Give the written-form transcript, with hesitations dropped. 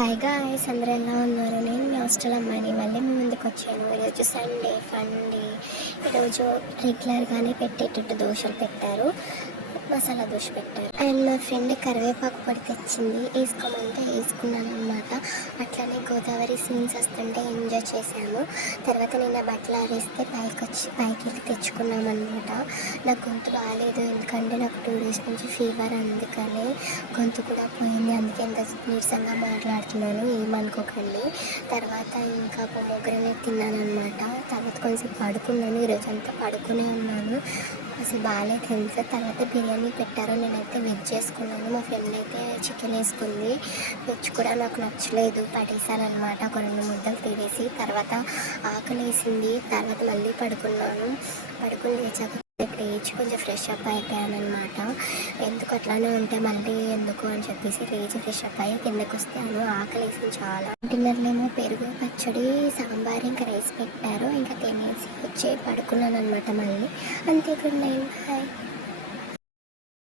Hi guys, అందరూ ఎలా ఉన్నారు? నేను మీ హాస్టల్ అమ్మాయిని మళ్ళీ మీ ముందుకు వచ్చాను. ఈరోజు సండే ఫన్ డే. ఈరోజు రెగ్యులర్గానే పెట్టేటట్టు దోశలు పెట్టారు, మసాలా దోశ పెట్టారు. అండ్ మా ఫ్రెండ్ కరివేపాకు పొడి తెచ్చింది, వేసుకోమంటే వేసుకున్నాను అనమాట. అట్లనే గోదావరి సీన్స్ వస్తుంటే ఎంజాయ్ చేశాము. తర్వాత నేను బట్టలు ఆరేస్తే పైకి వెళ్ళి తెచ్చుకున్నాం అనమాట. నాకు గొంతు బాగాలేదు, ఎందుకంటే నాకు 2 డేస్ నుంచి ఫీవర్, అందుకనే గొంతు కూడా పోయింది. అందుకే ఎంత నీరసంగా మాట్లాడుతున్నాను, ఏమనుకోకండి. తర్వాత ఇంకా పొమోగ్రనేట్ తిన్నాను అనమాట. తర్వాత కొంచెం పడుకున్నాను, ఈరోజు అంతా పడుకునే ఉన్నాను, అసలు బాగాలేదు తెలుసా. తర్వాత బిర్యానీ పెట్టారు, నేనైతే వెజ్ చేసుకున్నాను, మా ఫ్రెండ్ అయితే చికెన్ వేసుకుంది. వెజ్ కూడా నాకు నచ్చలేదు, పడేసాను అనమాట ఒక 2 ముద్దలు తినేసి. తర్వాత ఆకలి వేసింది, తర్వాత మళ్ళీ పడుకున్నాను. పడుకుని లేచాక లేచి కొంచెం ఫ్రెష్ అప్ అయిపోయాను అనమాట. ఎందుకు అట్లానే ఉంటే మళ్ళీ ఎందుకు అని చెప్పేసి లేచి ఫ్రెష్ అప్ అయ్యి కిందకు వస్తాను. ఆకలి వేసింది చాలా. డిన్నర్లేమో పెరుగు పచ్చడి, సాంబార్, ఇంకా రైస్ పెట్టారు. ఇంకా తినేసి వచ్చి పడుకున్నాను అనమాట మళ్ళీ. అంతే, గుడ్ నైట్, బాయ్.